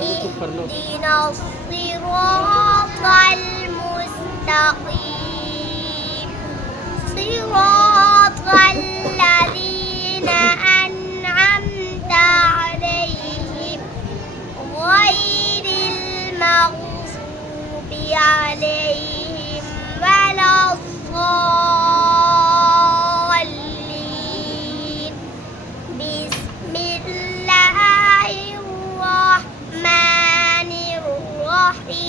اهدنا الصراط المستقيم صراط الذين أنعمت عليهم غير المغضوب عليهم ولا الضالين. بسم الله الرحمن الرحيم.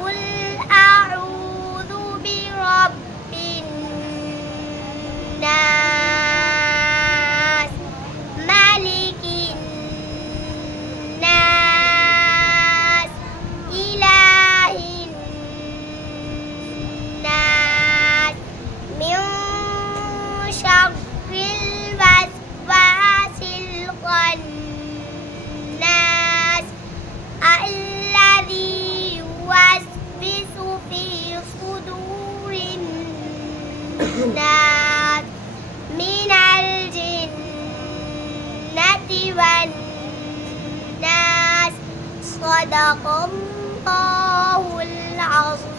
قل أعوذ برب الناس ملك الناس إله الناس من شر الوسواس الخناس الذي يوسوس في صدور الناس من الجنة والناس. صدق الله العظيم.